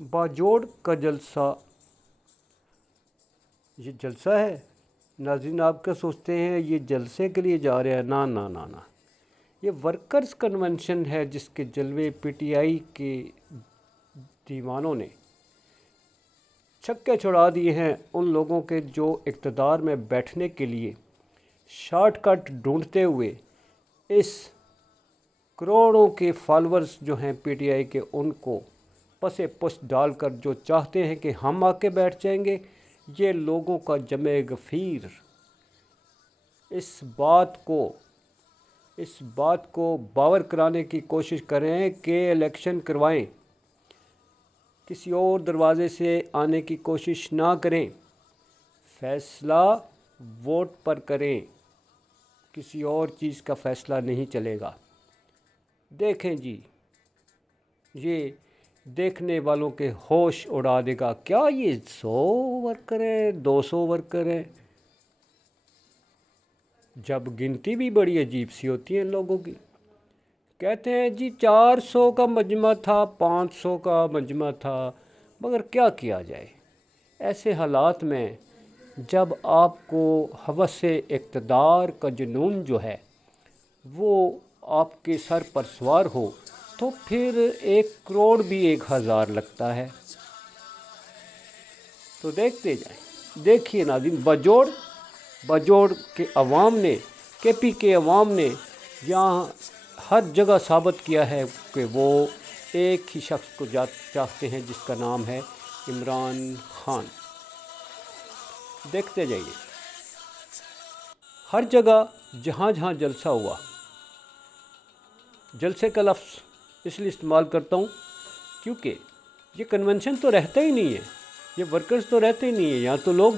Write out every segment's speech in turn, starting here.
باجوڑ کا جلسہ، یہ جلسہ ہے؟ ناظرین آپ کیا سوچتے ہیں یہ جلسے کے لیے جا رہے ہیں؟ نا نا نا نا، یہ ورکرز کنونشن ہے جس کے جلوے پی ٹی آئی کے دیوانوں نے چھکے چھڑا دیے ہیں ان لوگوں کے جو اقتدار میں بیٹھنے کے لیے شارٹ کٹ ڈھونڈتے ہوئے اس کروڑوں کے فالورز جو ہیں پی ٹی آئی کے ان کو پس پشت ڈال کر جو چاہتے ہیں کہ ہم آ کے بیٹھ جائیں گے، یہ لوگوں کا جمع غفیر اس بات کو باور کرانے کی کوشش کریں کہ الیکشن کروائیں، کسی اور دروازے سے آنے کی کوشش نہ کریں، فیصلہ ووٹ پر کریں، کسی اور چیز کا فیصلہ نہیں چلے گا۔ دیکھیں جی، یہ دیکھنے والوں کے ہوش اڑا دے گا، کیا یہ 100 ورکر ہیں، 200 ورکر ہیں؟ جب گنتی بھی بڑی عجیب سی ہوتی ہے ان لوگوں کی، کہتے ہیں جی 400 کا مجمع تھا، 500 کا مجمع تھا، مگر کیا کیا جائے ایسے حالات میں جب آپ کو ہوس اقتدار کا جنون جو ہے وہ آپ کے سر پر سوار ہو تو پھر 1 کروڑ بھی 1000 لگتا ہے۔ تو دیکھتے جائیں، دیکھیے ناظرین، باجوڑ کے عوام نے، کے پی کے عوام نے یہاں ہر جگہ ثابت کیا ہے کہ وہ ایک ہی شخص کو چاہتے ہیں جس کا نام ہے عمران خان۔ دیکھتے جائیے، ہر جگہ جہاں جہاں جلسہ ہوا، جلسے کا لفظ اس لیے استعمال کرتا ہوں کیونکہ یہ کنونشن تو رہتا ہی نہیں ہے، یہ ورکرز تو رہتے ہی نہیں ہیں، یہاں تو لوگ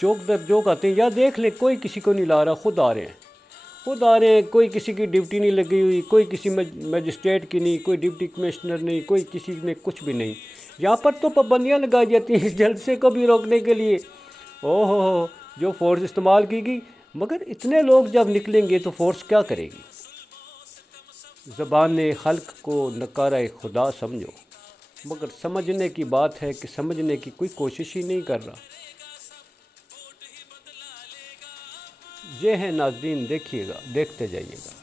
جوک در جوک آتے ہیں، یا دیکھ لیں کوئی کسی کو نہیں لا رہا، خود آ رہے ہیں، کوئی کسی کی ڈیوٹی نہیں لگی ہوئی، کوئی کسی مجسٹریٹ کی نہیں، کوئی ڈپٹی کمشنر نہیں، کوئی کسی میں کچھ بھی نہیں۔ یہاں پر تو پابندیاں لگائی جاتی ہیں اس جلسے کو بھی روکنے کے لیے، ہو جو فورس استعمال کی گئی، مگر اتنے لوگ جب نکلیں گے تو فورس کیا کرے گی؟ زبان خلق کو نکارہ خدا سمجھو، مگر سمجھنے کی بات ہے کہ سمجھنے کی کوئی کوشش ہی نہیں کر رہا۔ یہ ہے ناظرین، دیکھیے گا، دیکھتے جائیے گا۔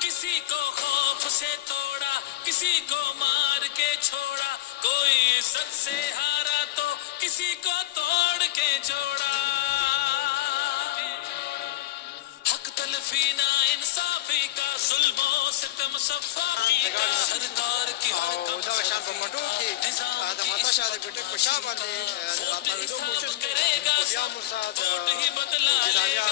کسی کو خوف سے توڑا، کسی کو مار کے چھوڑا، کوئی عزت سے ہارا تو کسی کو توڑ کے جوڑا۔ حق تلفی نا انصافی کا، ظلم و ستم صفاقی کا، سرکار کی ہر کمزوری کا، نظام کی اس وقت ووٹ حساب کرے گا، ووٹ ہی بدلا لے گا۔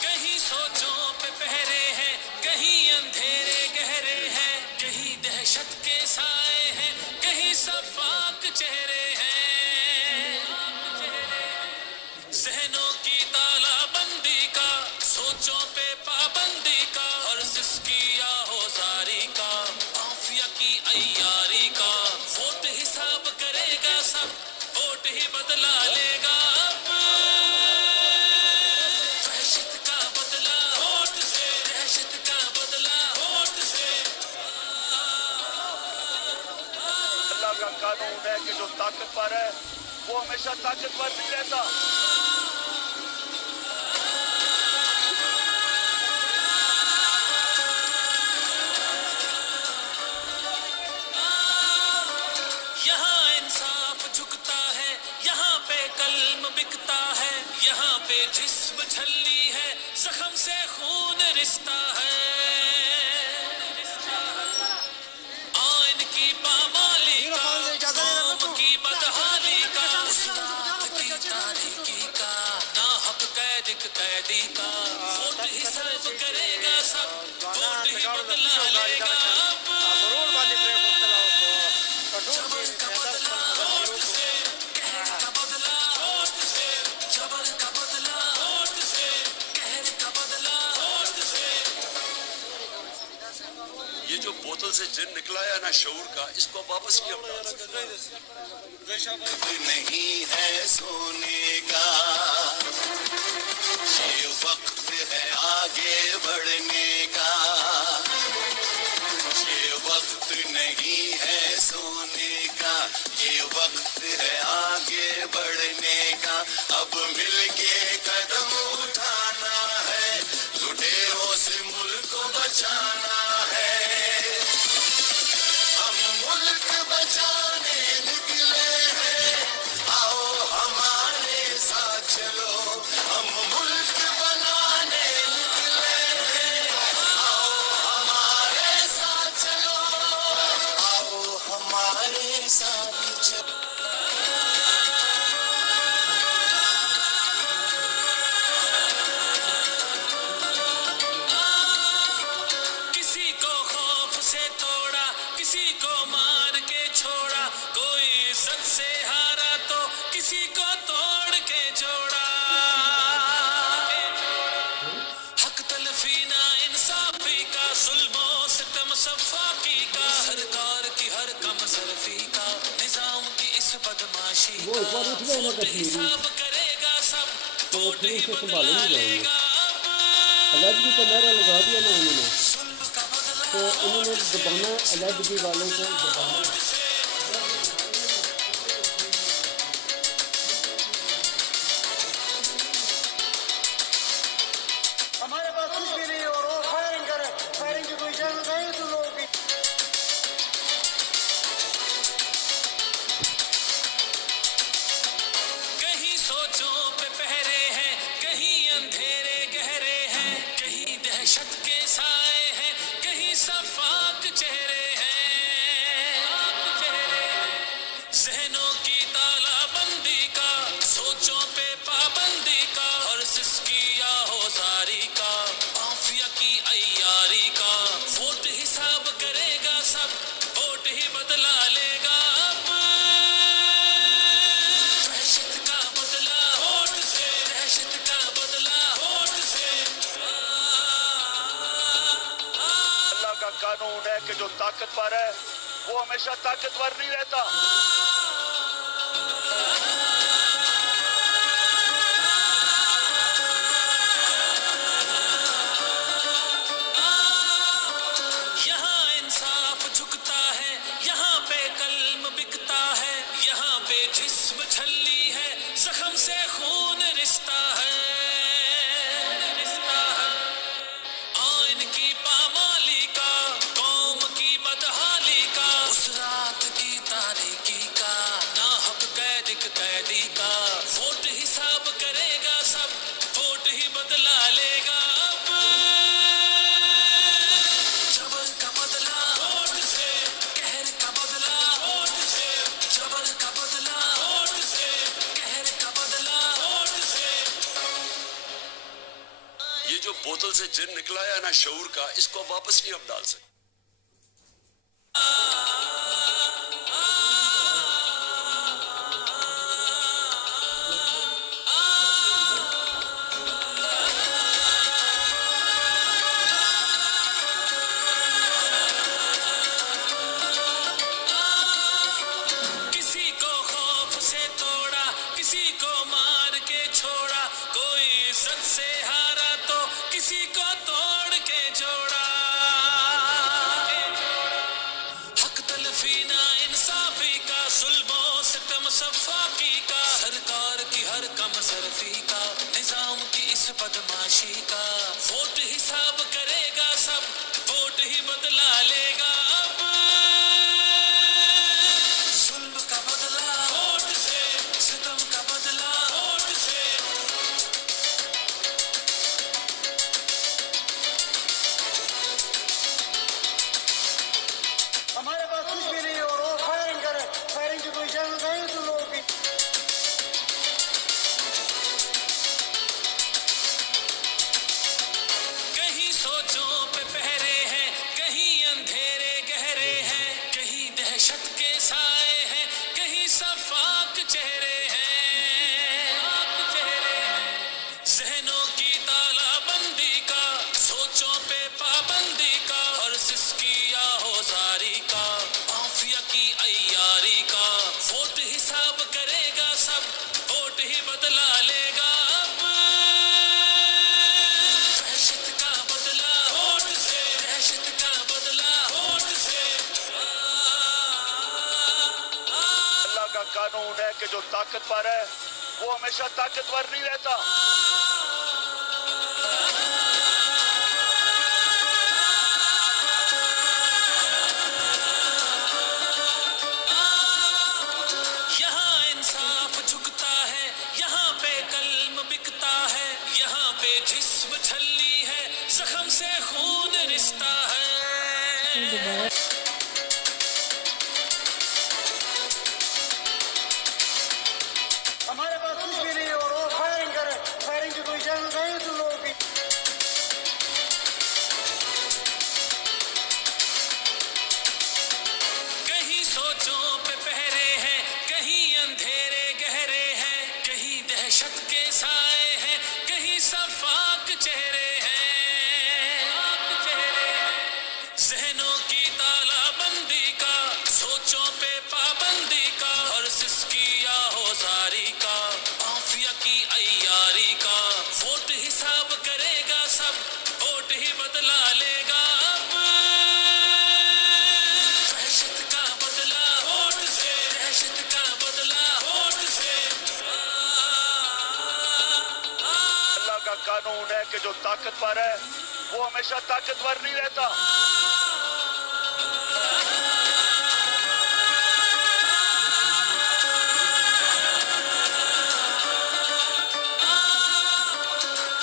کہیں سوچوں پہ پہرے ہیں، کہیں اندھیرے گہرے ہیں، کہیں دہشت کے سائے ہیں، کہیں صفاق چہرے ہیں۔ ذہنوں کی تالا بندی کا، سوچوں پہ پابندی کا، اور سسکی آہوزاری کا، مافیا کی عیاری کا، ووٹ حساب کرے گا سب، ووٹ ہی بدلا لے گا اب۔ وحشت کا بدلہ ووٹ سے، دہشت کا بدلہ ووٹ سے۔ اللہ کا قانون ہے کہ جو طاقتور ہے وہ ہمیشہ طاقتور نہیں رہتا۔ یہاں انسان कल्म बिकता है, यहाँ पे जिस्म झल्ली है, जख्म से खून रिश्ता है। आइन की पामाली का, कौम की बदहाली का, उस रात की तारीकी का, नाहक कैदी का, वोट ही सर्व करेगा सब, वोट ही बदला लेगा अब। जबर का बदला वोट से, कहर का बदला वोट से, जबर का बदला वोट से, कहर का बदला वोट से। ये जो बोतल से जिन निकला है ना शऊर का, इसको वापस नहीं हम डाल सकते। नहीं है सोने का, ये वक्त है आगे बढ़ने का, ये वक्त नहीं है सोने का, ये वक्त है आगे बढ़ने का। अब मिलके कदम उठाना है, लुटेरों से मुल्क को बचाना है। हम मुल्क बचाने निकले हैं, आओ हमारे साथ चलो। हम मुल्क बनाने निकले हैं, आओ हमारे साथ चलो, आओ हमारे साथ चलो। किसी को खौफ से तोड़ा, किसी को मार के छोड़ा, कोई इज्जत से हारा तो किसी को तोड़ के जोड़ा। हक तलफी ना इंसाफी का, जुल्मो सितम सफाकी का, सरकार की हर कम सरफी का, निजाम की इस बदमाशी का, वोट हिसाब करेगा सब, वोट ही बदला लेगा अब। अलहदगी का नारा लगा दिया ना उन्होंने, जुल्म का बदला तो उन्होंने दबाना अलहदगी वालों को दबाना। हमारे पास कुछ भी नहीं और वो फायरिंग करे, फायरिंग की कोई इजाजत नहीं है तुम लोगों की। कहीं सोचों पे पहरे हैं, कहीं अंधेरे गहरे हैं, कहीं दहशत के साए हैं, कहीं सफाक चेहरे हैं। जहनों की तालाबंदी का, सोचों पे पाबंदी का, और सिसकी या होजारी का, माफिया की अय्यारी का, वोट हिसाब करेगा सब, वोट ही बदला लेगा अब। दहशत का बदला वोट से, दहशत का बदला वोट से। अल्लाह का कानून है कि जो ताकतवर है वो हमेशा ताकतवर नहीं रहता। यहाँ इंसाफ झुकता है, यहाँ पे कल्म बिकता है, यहाँ पे जिस्म झल्ली है, जख्म से खून रिश्ता है। आइन की पामाली का, कौम की बदहाली का, उस रात की तारीकी का, नाहक कैदी का, वोट हिसाब करेगा सब, वोट ही बदला लेगा अब। जबर का बदला वोट से, कहर का बदला वोट से, जबर का बदला वोट से, कहर का बदला वोट से। ये जो बोतल से जिन निकला है ना शऊर का, इसको वापस नहीं हम डाल सकते। किसी को खौफ से तोड़ा, किसी को मार के छोड़ा, कोई इज्जत से हारा तो किसी को तोड़ के जोड़ा। हक तलफी ना इंसाफी का, जुल्मो सितम सफाकी का, सरकार की हर कम सरफी का, निजाम की इस बदमाशी का, वोट हिसाब करेगा सब, वोट ही बदला लेगा अब। जुल्म का बदला वोट से, सितम का बदला कानून है कि जो ताकतवर है वो हमेशा ताकतवर नहीं रहता। यहाँ इंसाफ झुकता है, यहाँ पे कल्म बिकता है, यहाँ पे जिस्म छलनी है, जख्म से खून रिश्ता है। हमारे पास कुछ भी नहीं और वो फायरिंग करे, फायरिंग की कोई इजाजत नहीं है तुम लोगों की। कहीं सोचों पे पहरे हैं, कहीं अंधेरे गहरे हैं, कहीं दहशत के साए हैं, कहीं सफाक चेहरे हैं। जहनों की तालाबंदी का, सोचों पे पाबंदी का, और सिसकी आहोजारी का, माफिया की अय्यारी का, वोट हिसाब करेगा सब, वोट ही बदला लेगा अब। दहशत का बदला वोट से, दहशत का बदला वोट से। अल्लाह का कानून है कि जो ताकतवर है वो हमेशा ताकतवर नहीं रहता।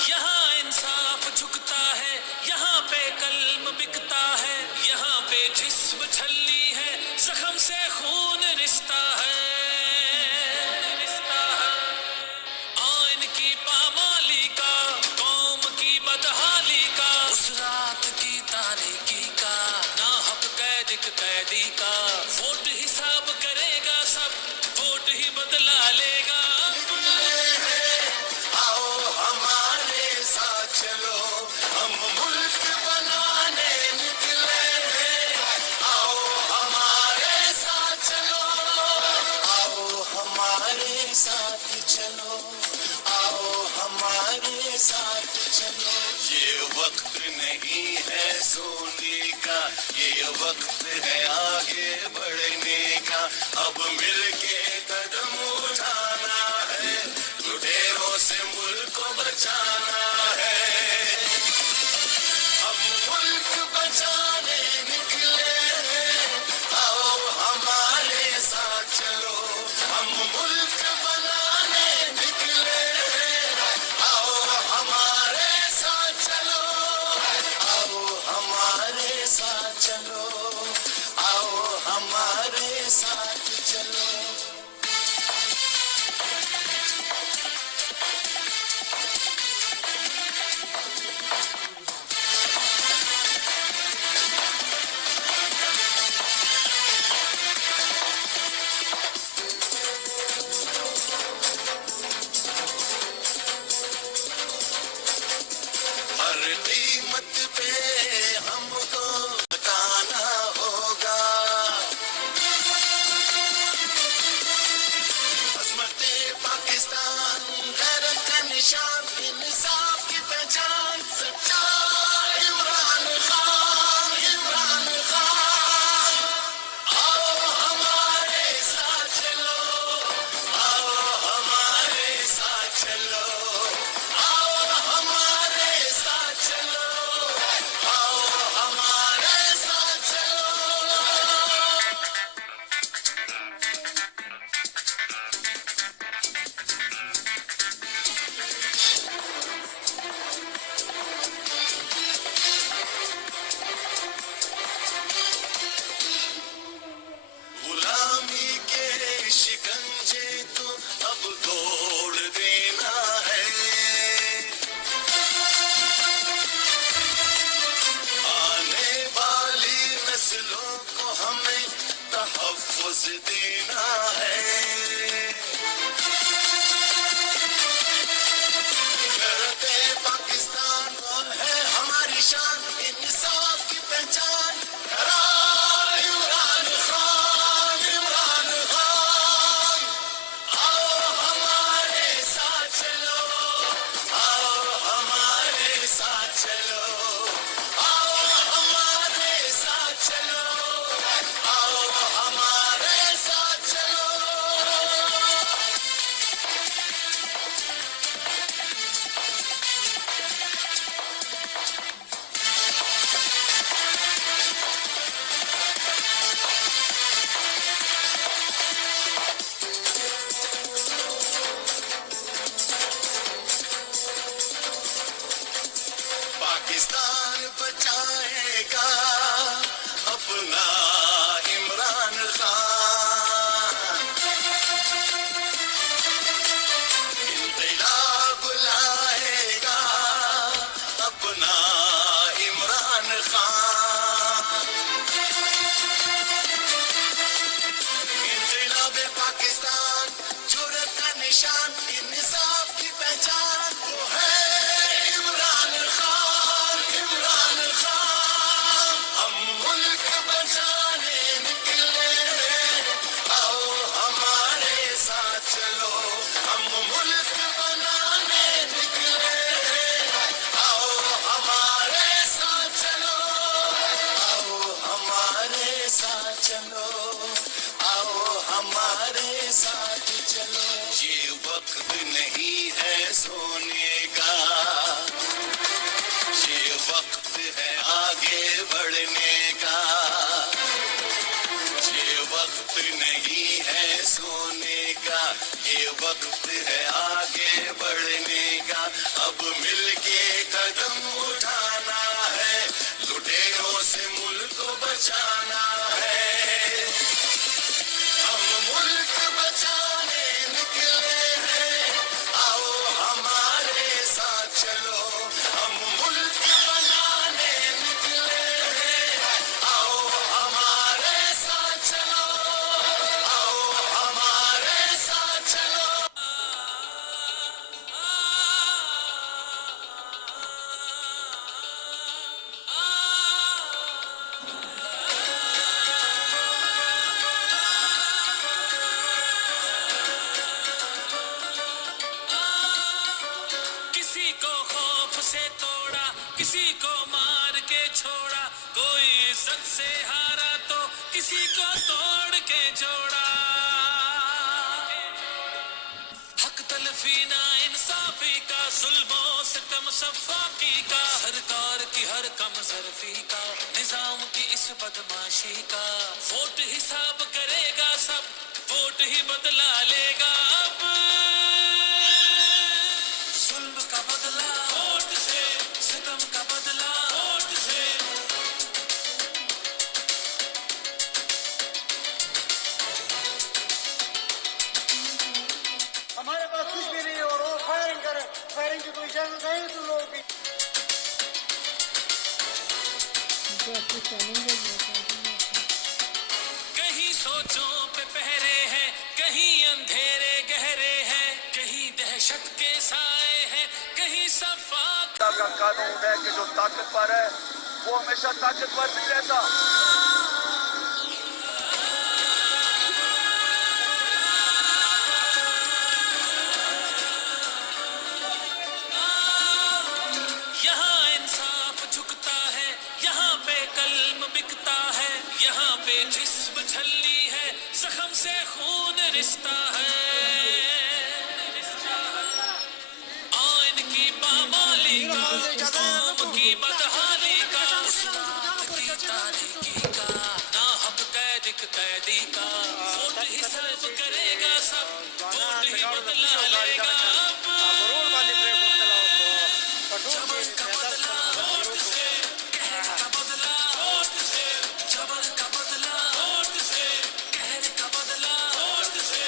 यहाँ इंसाफ झुकता है, यहाँ पे कल्म बिकता है, यहाँ पे जिस्म छलनी है, जख्म से खून रिश्ता है। आइन की पामाली का, कौम की बदहाली का, उस रात की तारीकी का, नाहक कैदी का, वोट हिसाब करेगा सब, वोट ही बदला लेगा। आओ हमारे साथ चलो, हम मुल्क बनाने निकले हैं। आओ हमारे साथ चलो, आओ हमारे साथ चलो, आओ हमारे साथ चलो। ये वक्त नहीं है सोने का, ये वक्त है आगे बढ़ने का। अब मिलके कदम उठाना है, लुटेरों से मुल्क को बचाना है। हम मुल्क बचाने निकले हैं, आओ हमारे साथ चलो। हम मुल्क बनाने निकले हैं, आओ हमारे साथ चलो, आओ हमारे साथ चलो, आओ हमारे साथ चलो। हर कीमत पे हमको बताना होगा, अज़मते पाकिस्तान, गैरत का निशान, इंसाफ की पहचान, सच्चा इमरान खान, इमरान खान। आओ हमारे साथ चलो, आओ हमारे साथ चलो, आओ हमारे साथ चलो, आओ हमारे साथ चलो। गुलामी के शिकंजे तो अब तोड़ देना है, आने वाली नस्लों को हमें तहफ़्फ़ुज़ देना है। गैरते पाकिस्तान है हमारी शान, इंसाफ की पहचान, इमरान खान, इमरान खान। आओ हमारे साथ चलो, आओ हमारे साथ चलो, आओ हमारे साथ चलो, आओ हमारे साथ चलो। पाकिस्तान जुर्रत का निशान इंसाफ की पहचान वो है इमरान खान इमरान खान हम मुल्क बचाने निकले हैं आओ हमारे साथ चलो हम मुल्क बनाने निकले हैं आओ हमारे साथ चलो आओ हमारे साथ चलो आओ हमारे साथ चलो ये वक्त नहीं है सोने का ये वक्त है आगे बढ़ने का ये वक्त नहीं है सोने का ये वक्त है आगे बढ़ने का अब मिलके कदम उठाना है लुटेरों से मुल्क को बचाना है हम मुल्क बचाने निकले हैं आओ हमारे साथ चलो हम मुल्क बनाने निकले हैं आओ हमारे साथ चलो आओ हमारे साथ चलो किसी को खौफ से तोड़ा किसी को मार के छोड़ा कोई इज्जत से हारा तो किसी को तोड़ के जोड़ा हक तलफी ना इंसाफी का जुल्मो सितम सफाकी का सरकार की हर कम जरफी का निजाम की इस बदमाशी का वोट हिसाब करेगा सब वोट ही बदला लेगा अब जुल्म का बदला वोट से सितम का बदला वोट से हमारे पास कुछ भी नहीं और वो फायरिंग करे फायरिंग की कोई इजाजत है तुम लोगों की कहीं सोचों पे पहरे हैं कहीं अंधेरे गहरे हैं कहीं दहशत के साए हैं कहीं सफा अल्लाह का कानून है कि जो ताकतवर है वो हमेशा ताकतवर नहीं रहता यहाँ इंसाफ झुकता है यहाँ पे कल्म बिकता है यहाँ पे जिस्म झल्ली है जख्म से खून रिश्ता है आइन की पामाली का कौम की बदहाली का इस बात की तारीकी का ना हक कैदी का वोट हिसाब करेगा सब वोट ही बदला लेगा अब जबर का बदला वोट से कहर का बदला वोट से जबर का बदला वोट से कहर का बदला वोट से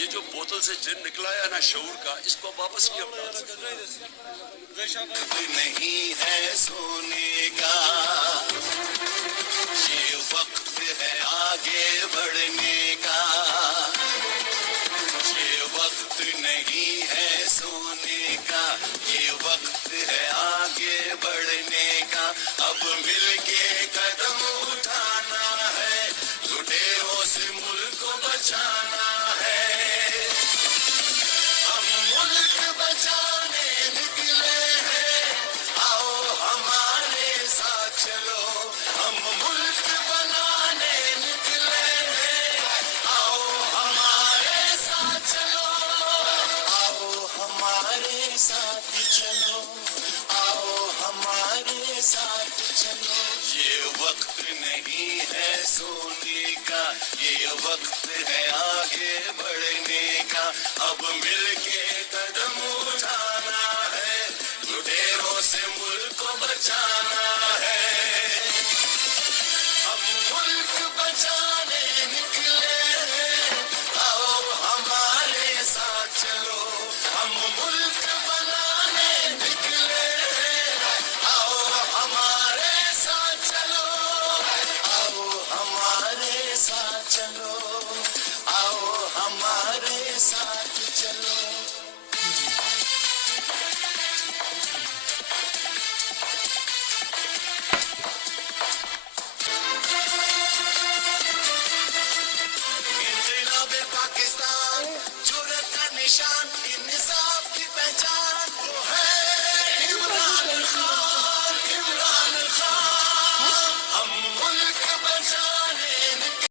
ये जो बोतल से जिन निकला है ना शऊर का इसको वापस किया नहीं है सोने का ये वक्त है आगे बढ़ने का ये वक्त नहीं है सोने का ये वक्त है आगे बढ़ने का अब मिलके कदम उठाना है लुटेरों से मुल्क को बचाना है हम मुल्क बचाने निकले हैं आओ हमारे साथ चलो हम मुल्क बनाने निकले हैं आओ हमारे साथ चलो आओ हमारे साथ चलो आओ हमारे साथ चलो ये वक्त नहीं है सोने का ये वक्त है आगे बढ़ने का अब मिलके कदम उठाना है लुटेरों से मुल्क को बचाना है हम मुल्क बचाने निकले हैं आओ हमारे साथ चलो हम मुल्क बनाने निकले हैं आओ हमारे साथ चलो आओ हमारे साथ चलो, आओ हमारे साथ चलो। इंकलाब पाकिस्तान जुर्रत का निशान, इंसाफ